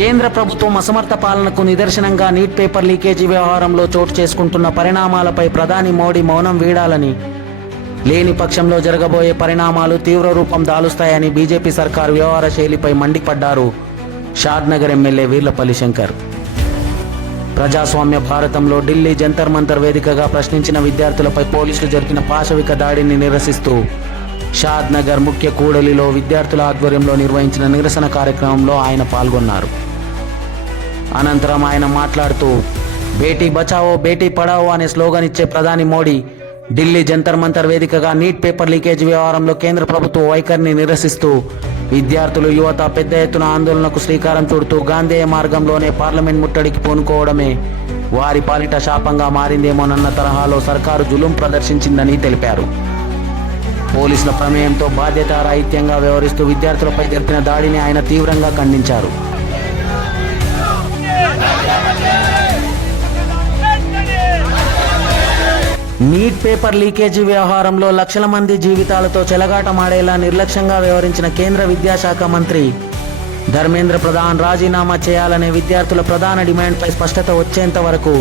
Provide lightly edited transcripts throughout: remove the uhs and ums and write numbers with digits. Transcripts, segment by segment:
కేంద్ర ప్రభుత్వం అసమర్థ పాలనకు నిదర్శనంగా నీట్ పేపర్ లీకేజీ వ్యవహారంలో చోటు చేసుకుంటున్న పరిణామాలపై ప్రధాని మోడీ మౌనం వీడాలని, లేని పక్షంలో జరగబోయే పరిణామాలు తీవ్ర రూపం దాలుస్తాయని బీజేపీ సర్కారు వ్యవహార శైలిపై మండిపడ్డారు షాద్నగర్ ఎమ్మెల్యే వీర్లపల్లి శంకర్. ప్రజాస్వామ్య భారతంలో ఢిల్లీ జంతర్ మంతర్ వేదికగా ప్రశ్నించిన విద్యార్థులపై పోలీసులు జరిపిన పాశవిక దాడిని నిరసిస్తూ షాద్నగర్ ముఖ్య కూడలిలో విద్యార్థుల ఆధ్వర్యంలో నిర్వహించిన నిరసన కార్యక్రమంలో ఆయన పాల్గొన్నారు. అనంతరం ఆయన మాట్లాడుతూ బేటీ బచావో బేటీ పడావో అనే స్లోగన్ ఇచ్చే ప్రధాని మోడీ ఢిల్లీ జంతర్ మంతర్ వేదికగా నీట్ పేపర్ లీకేజ్ వ్యవహారంలో కేంద్ర ప్రభుత్వ వైఖరిని నిరసిస్తూ విద్యార్థులు, యువత పెద్ద ఎత్తున ఆందోళనకు శ్రీకారం చుడుతూ గాంధేయ మార్గంలోనే పార్లమెంట్ ముట్టడికి పూనుకోవడమే వారి పాలిట శాపంగా మారిందేమోనన్న తరహాలో సర్కారు జులుం ప్రదర్శించిందని తెలిపారు. పోలీసుల ప్రమేయంతో బాధ్యతారాహిత్యంగా వ్యవహరిస్తూ విద్యార్థులపై జరిపిన దాడిని ఆయన తీవ్రంగా ఖండించారు. నీట్ పేపర్ లీకేజీ వ్యవహారంలో లక్షల మంది జీవితాలతో చెలగాటమాడేలా నిర్లక్ష్యంగా వ్యవహరించిన కేంద్ర విద్యాశాఖ మంత్రి ధర్మేంద్ర ప్రధాన్ రాజీనామా చేయాలనే విద్యార్థుల ప్రధాన డిమాండ్పై స్పష్టత వచ్చేంత వరకు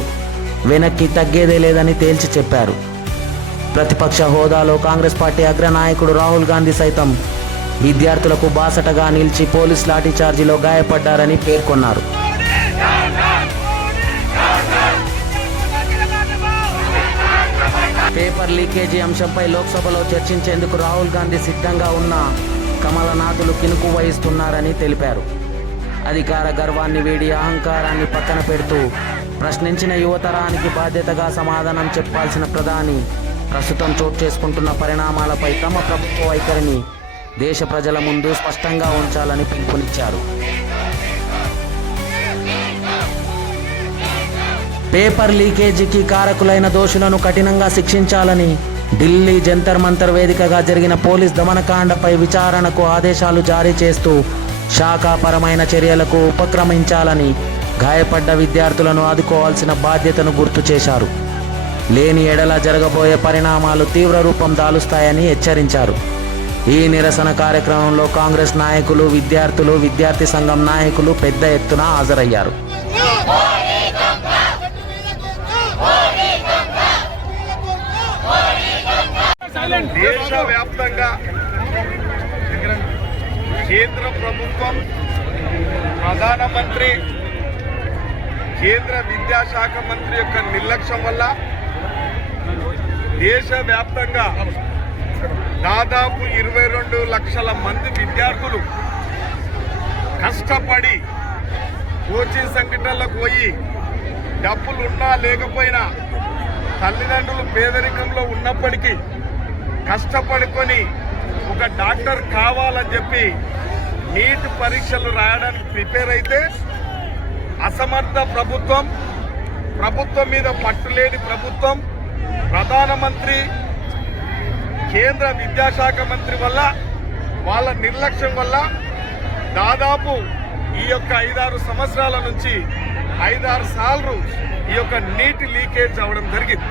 వెనక్కి తగ్గేదే లేదని తేల్చి చెప్పారు. ప్రతిపక్ష హోదాలో కాంగ్రెస్ పార్టీ అగ్రనాయకుడు రాహుల్ గాంధీ సైతం విద్యార్థులకు బాసటగా నిలిచి పోలీస్ లాఠీచార్జీలో గాయపడ్డారని పేర్కొన్నారు. పేపర్ లీకేజీ అంశంపై లోక్సభలో చర్చించేందుకు రాహుల్ గాంధీ సిద్ధంగా ఉన్న కమలనాథులు కినుకు వహిస్తున్నారని తెలిపారు. అధికార గర్వాన్ని వీడి అహంకారాన్ని పక్కన పెడుతూ ప్రశ్నించిన యువతరానికి బాధ్యతగా సమాధానం చెప్పాల్సిన ప్రధాని ప్రస్తుతం చోటు చేసుకుంటున్న పరిణామాలపై తమ ప్రభుత్వ వైఖరిని దేశ ప్రజల ముందు స్పష్టంగా ఉంచాలని పిలుపునిచ్చారు. పేపర్ లీకేజీకి కారకులైన దోషులను కఠినంగా శిక్షించాలని, ఢిల్లీ జంతర్ మంతర్ వేదికగా జరిగిన పోలీస్ దమనకాండపై విచారణకు ఆదేశాలు జారీ చేస్తూ శాఖాపరమైన చర్యలకు ఉపక్రమించాలని, గాయపడ్డ విద్యార్థులను ఆదుకోవాల్సిన బాధ్యతను గుర్తు చేశారు. లేని ఎడల జరగబోయే పరిణామాలు తీవ్ర రూపం దాలుస్తాయని హెచ్చరించారు. ఈ నిరసన కార్యక్రమంలో కాంగ్రెస్ నాయకులు, విద్యార్థులు, విద్యార్థి సంఘం నాయకులు పెద్ద ఎత్తున హాజరయ్యారు. దేశవ్యాప్తంగా కేంద్ర ప్రభుత్వం, ప్రధానమంత్రి, కేంద్ర విద్యాశాఖ మంత్రి యొక్క నిర్లక్ష్యం వల్ల దేశవ్యాప్తంగా దాదాపు 22 లక్షల మంది విద్యార్థులు కష్టపడి కోచింగ్ సెంటర్లకు పోయి డబ్బులున్నా లేకపోయినా, తల్లిదండ్రులు పేదరికంలో ఉన్నప్పటికీ కష్టపడుకొని ఒక డాక్టర్ కావాలని చెప్పి నీట్ పరీక్షలు రాయడానికి ప్రిపేర్ అయితే అసమర్థ ప్రభుత్వం, ప్రభుత్వం మీద పట్టులేని ప్రభుత్వం, ప్రధానమంత్రి, కేంద్ర విద్యాశాఖ మంత్రి వల్ల, వాళ్ళ నిర్లక్ష్యం వల్ల దాదాపు ఈ యొక్క 5-6 సంవత్సరాల నుంచి 5-6 సార్లు ఈ యొక్క నీటి లీకేజ్ అవ్వడం జరిగింది.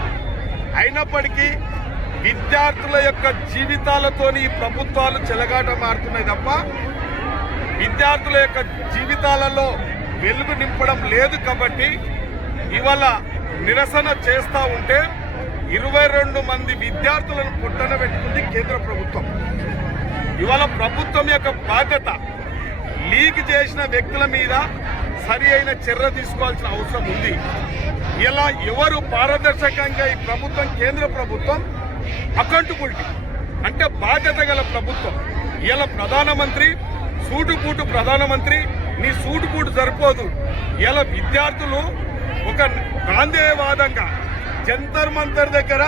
అయినప్పటికీ విద్యార్థుల యొక్క జీవితాలతోని ఈ ప్రభుత్వాలు చెలగాట మారుతున్నాయి తప్ప విద్యార్థుల యొక్క జీవితాలలో వెలుగు నింపడం లేదు. కాబట్టి ఇవాళ నిరసన చేస్తూ ఉంటే 22 మంది విద్యార్థులను పుట్టన పెట్టుకుంది కేంద్ర ప్రభుత్వం. ఇవాళ ప్రభుత్వం యొక్క బాధ్యత లీక్ చేసిన వ్యక్తుల మీద సరి అయిన చర్య తీసుకోవాల్సిన అవసరం ఉంది. ఇలా ఎవరు పారదర్శకంగా ఈ ప్రభుత్వం, కేంద్ర ప్రభుత్వం అకౌంటబిలిటీ అంటే బాధ్యత గల ప్రభుత్వం. ఇలా ప్రధానమంత్రి సూటుబూటు ప్రధానమంత్రి, నీ సూటుబూటు సరిపోదు. ఇలా విద్యార్థులు ఒక గాంధేయవాదంగా జంతర్ మంతర్ దగ్గర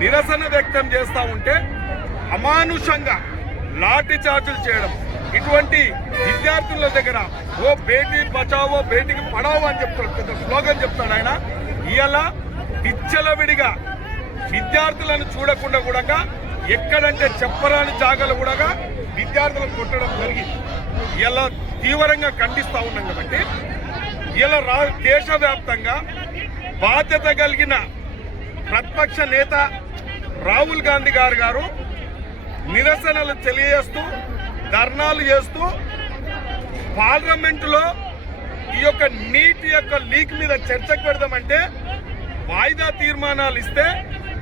నిరసన వ్యక్తం చేస్తూ ఉంటే అమానుషంగా లాఠీ చార్జీలు చేయడం, ఇటువంటి విద్యార్థుల దగ్గర ఓ బేటీ బచావో బేటీకి పడావో అని చెప్తాడు, పెద్ద స్లోగన్ చెప్తాడు ఆయన. ఇలా విచ్చలవిడిగా విద్యార్థులను చూడకుండా కూడా ఎక్కడంటే చెప్పరాని జాగాలు కూడా విద్యార్థులను కొట్టడం జరిగింది. ఇలా తీవ్రంగా ఖండిస్తూ ఉన్నాం. కాబట్టి ఇలా దేశవ్యాప్తంగా బాధ్యత కలిగిన ప్రతిపక్ష నేత రాహుల్ గాంధీ గారు నిరసనలు తెలియజేస్తూ, ధర్నాలు చేస్తూ పార్లమెంటులో ఈ యొక్క నీటి యొక్క లీక్ మీద చర్చకు పెడదామంటే వాయిదా తీర్మానాలు ఇస్తే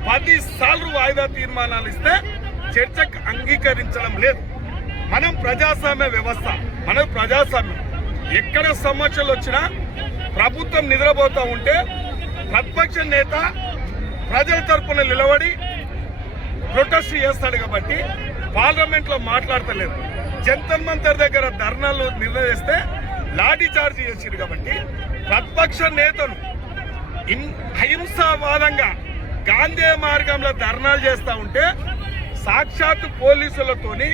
10 సార్లు వాయిదా తీర్మానాలు ఇస్తే చర్చకు అంగీకరించడం లేదు. మనం ప్రజాస్వామ్య వ్యవస్థ, మనం ప్రజాస్వామ్యం. ఎక్కడ సమస్యలు వచ్చినా ప్రభుత్వం నిద్రపోతూ ఉంటే ప్రతిపక్ష నేత ప్రజల తరపున నిలబడి ప్రొటెస్ట్ చేస్తాడు కాబట్టి పార్లమెంట్లో మాట్లాడతలేదు. జంతర్ మంతర్ దగ్గర ధర్నాలు నిర్ణయిస్తే లాఠీ చార్జ్ చేసిరు కాబట్టి ప్రతిపక్ష నేతను అహింసావాదంగా గాంధీ మార్గంలో ధర్నాలు చేస్తూ ఉంటే సాక్షాత్తు పోలీసులతోని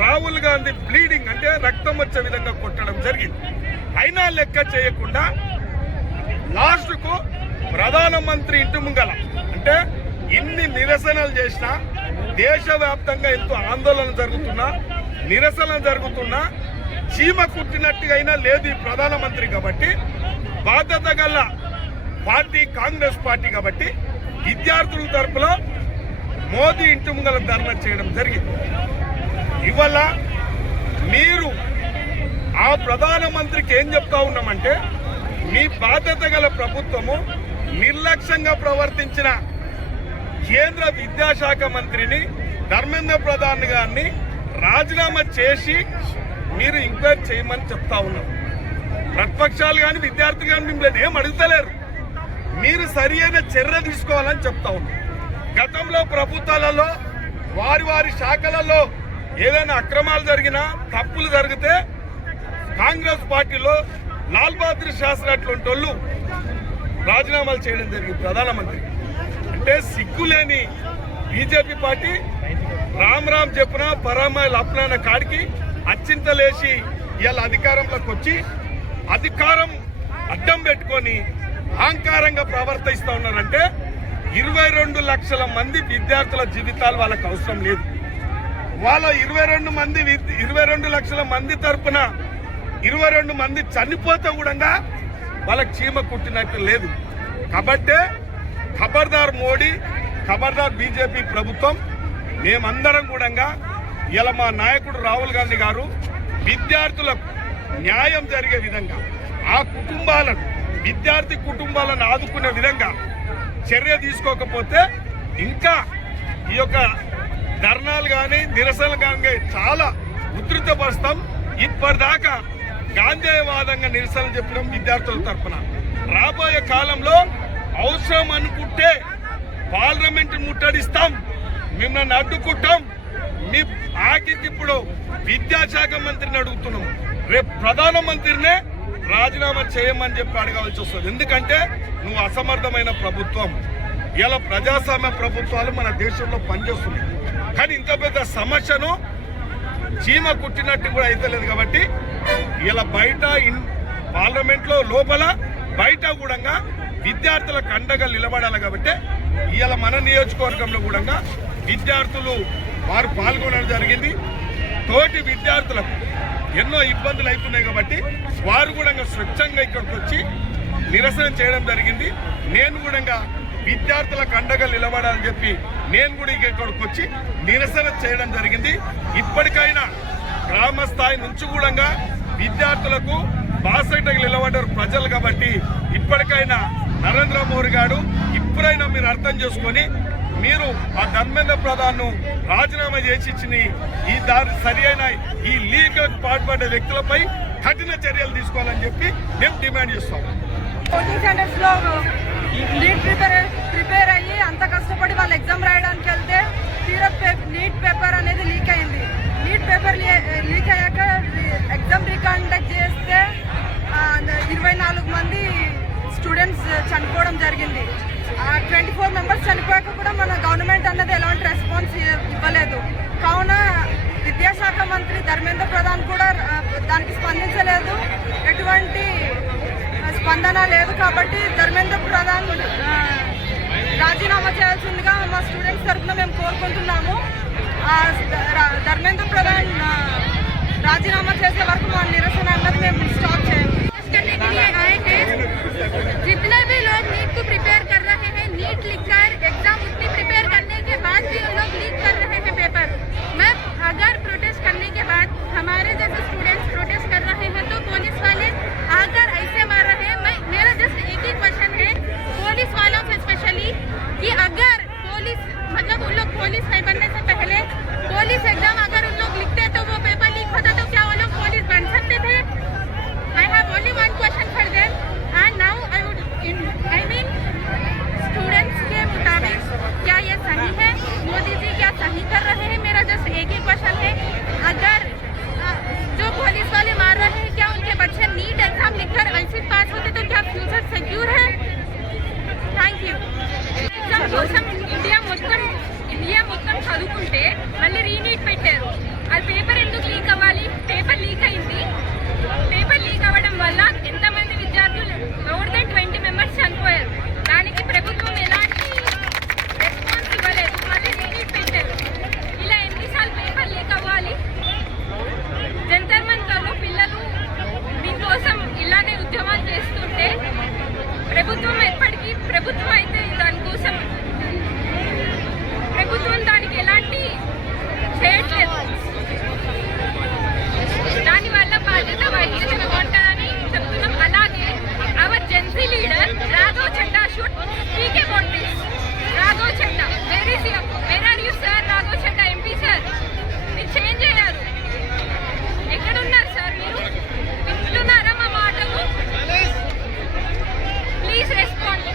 రాహుల్ గాంధీ బ్లీడింగ్ అంటే రక్తం వచ్చే విధంగా కొట్టడం జరిగింది. అయినా లెక్క చేయకుండా లాస్ట్కు ప్రధానమంత్రి ఇంటి ముంగల అంటే ఇన్ని నిరసనలు చేసినా దేశవ్యాప్తంగా ఎంతో ఆందోళన జరుగుతున్నా నిరసన జరుగుతున్నా చీమ కుట్టినట్టుగా అయినా లేదు ఈ ప్రధానమంత్రి. కాబట్టి బాధ్యత గల పార్టీ కాంగ్రెస్ పార్టీ కాబట్టి విద్యార్థుల తరపులో మోదీ ఇంటి ముంగల ధర్నా చేయడం జరిగింది. ఇవాళ మీరు ఆ ప్రధానమంత్రికి ఏం చెప్తా ఉన్నామంటే మీ బాధ్యత గల ప్రభుత్వము నిర్లక్ష్యంగా ప్రవర్తించిన కేంద్ర విద్యాశాఖ మంత్రిని ధర్మేంద్ర ప్రధాన్ గారిని రాజీనామా చేసి మీరు ఎంక్వైరీ చేయమని చెప్తా ఉన్నాం. ప్రతిపక్షాలు కానీ విద్యార్థులు కానీ మిమ్మల్ని ఏం అడుగుతలేరు, మీరు సరి అయిన చర్య తీసుకోవాలని చెప్తా ఉన్నాం. గతంలో ప్రభుత్వాలలో వారి శాఖలలో ఏదైనా అక్రమాలు జరిగినా తప్పులు జరిగితే కాంగ్రెస్ పార్టీలో లాల్ బహదూర్ శాస్త్రి అట్లాంటి వాళ్ళు రాజీనామాలు చేయడం జరిగింది ప్రధానమంత్రి. అంటే సిగ్గులేని బీజేపీ పార్టీ రామ్ చెప్పిన పరామాయిల్ అప్నాన కాడికి అచ్చింతలేసి ఇవాళ అధికారంలోకి వచ్చి అధికారం అడ్డం పెట్టుకొని అహంకారంగా ప్రవర్తిస్తూ ఉన్నారంటే 22 లక్షల మంది విద్యార్థుల జీవితాలు వాళ్ళకి అవసరం లేదు. వాళ్ళ 22 లక్షల మంది తరపున 22 మంది చనిపోతే కూడా వాళ్ళకి చీమ కుట్టినట్టు లేదు. కాబట్టే ఖబర్దార్ మోడీ, ఖబర్దార్ బీజేపీ ప్రభుత్వం. మేమందరం కూడా ఇలా మా నాయకుడు రాహుల్ గాంధీ గారు విద్యార్థులకు న్యాయం జరిగే విధంగా ఆ కుటుంబాలను విద్యార్థి కుటుంబాలను ఆదుకునే విధంగా చర్య తీసుకోకపోతే ఇంకా ఈ యొక్క ధర్నాలు కానీ నిరసనలు కానీ చాలా ఉధృతపరుస్తాం. ఇప్పటిదాకా గాంధేయవాదంగా నిరసనలు చెప్పడం విద్యార్థుల తరఫున రాబోయే కాలంలో అవసరం అనుకుంటే పార్లమెంట్ ముట్టడిస్తాం, మిమ్మల్ని అడ్డుకుంటాం. మీ ఆఖరికి ఇప్పుడు విద్యాశాఖ మంత్రిని అడుగుతున్నాం, రేపు ప్రధానమంత్రినే రాజీనామా చేయమని చెప్పి అడగాల్సి వస్తుంది. ఎందుకంటే నువ్వు అసమర్థమైన ప్రభుత్వం. ఇలా ప్రజాస్వామ్య ప్రభుత్వాలు మన దేశంలో పనిచేస్తున్నాయి, కానీ ఇంత పెద్ద సమస్యను చీమ కుట్టినట్టు కూడా అయితలేదు. కాబట్టి ఇలా బయట పార్లమెంట్లో లోపల బయట కూడా విద్యార్థులకు అండగా నిలబడాలి. కాబట్టి ఇలా మన నియోజకవర్గంలో కూడా విద్యార్థులు వారు పాల్గొనడం జరిగింది. తోటి విద్యార్థులకు ఎన్నో ఇబ్బందులు అవుతున్నాయి కాబట్టి వారు కూడా స్వచ్ఛంగా ఇక్కడికి వచ్చి నిరసన చేయడం జరిగింది. నేను కూడా విద్యార్థులకు అండగా నిలబడాలని చెప్పి నేను కూడా ఇక్కడికి వచ్చి నిరసన చేయడం జరిగింది. ఇప్పటికైనా గ్రామ స్థాయి నుంచి కూడా విద్యార్థులకు బాసటగా నిలబడ్డారు ప్రజలు. కాబట్టి ఇప్పటికైనా నరేంద్ర మోడీ గారు ఇప్పుడైనా మీరు అర్థం చేసుకొని మీరు ఆ ధర్మేంద్ర ప్రధాన్ను రాజీనామా చేసి ఇచ్చిన ఈ దారి సరి అయిన ఈ లీగల్ పాల్పడ్డ వ్యక్తులపై కఠిన చర్యలు తీసుకోవాలని చెప్పి మేము డిమాండ్ చేస్తాం. కోచింగ్ సెంటర్స్ లో నీట్ ప్రిపేర్ అయ్యి అంత కష్టపడి వాళ్ళు ఎగ్జామ్ రాయడానికి వెళ్తే నీట్ పేపర్ అనేది లీక్ అయింది. నీట్ పేపర్ లీక్ అయ్యాక ఎగ్జామ్ రీకండక్ట్ చేస్తే 24 మంది స్టూడెంట్స్ చనిపోవడం జరిగింది. 24 మెంబర్స్ చనిపోయాక కూడా మన గవర్నమెంట్ అన్నది ఎలాంటి రెస్పాన్స్ ఇవ్వలేదు. కావున విద్యాశాఖ మంత్రి ధర్మేంద్ర ప్రధాన్ కూడా దానికి స్పందించలేదు, ఎటువంటి స్పందన లేదు. కాబట్టి ధర్మేంద్ర ప్రధాన్ రాజీనామా చేయాల్సిందిగా మా స్టూడెంట్స్ తరఫున మేము కోరుకుంటున్నాము. ధర్మేంద్ర ప్రధాన్ రాజీనామా చేసే వరకు మా నిరసన అన్నది మేము స్టాప్ చేయాలి. जितने भी लोग नीट को प्रिपेयर कर रहे हैं, नीट लिखकर एग्जाम उतनी प्रिपेयर करने के बाद भी उन लोग लीक कर रहे हैं पेपर। मैं अगर प्रोटेस्ट करने के बाद हमारे जैसे स्टूडेंट्स प्रोटेस्ट कर रहे हैं तो पुलिस वाले आकर మొత్తం ఇండియా మొత్తం చదువుకుంటే మళ్ళీ రీనీట్ పెట్టారు. అది పేపర్ ఎందుకు లీక్ అవ్వాలి? పేపర్ లీక్ అయింది. పేపర్ లీక్ అవ్వడం వల్ల ఎంతమంది విద్యార్థులు మోర్ దెన్ 20 మెంబర్స్ చనిపోయారు. దానికి ప్రభుత్వం ఎలాంటి రెస్పాన్స్ ఇవ్వలేదు. మళ్ళీ రీనీట్ పెట్టారు. ఇలా ఎన్నిసార్లు పేపర్ లీక్ అవ్వాలి? జంతర్ మంతర్లో పిల్లలు దీనికోసం ఇలానే ఉద్యమాలు చేస్తుంటే ప్రభుత్వం ఎప్పటికీ ప్రభుత్వం అయితే దానికోసం ప్రభుత్వం దానికి ఎలాంటి చేయట్లేదు. దానివల్ల బాధ్యత వహించుకుంటారని చెప్తున్నాం. అలాగే our Gen Z leader Raghav Chadha should speak about this. Raghav Chadha where are you sir? Raghav Chadha MP sir, మీరు చేంజ్ అయ్యారు. ఎక్కడున్నారు సార్? మీరు వింటున్నారా మా మాటలు? Please respond.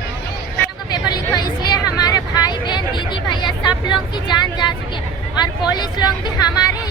पेपर लीक हुआ इसलिए हमारे भाई बहन दीदी भैया सब लोग की जान जा चुकी है और पुलिस लोग भी हमारे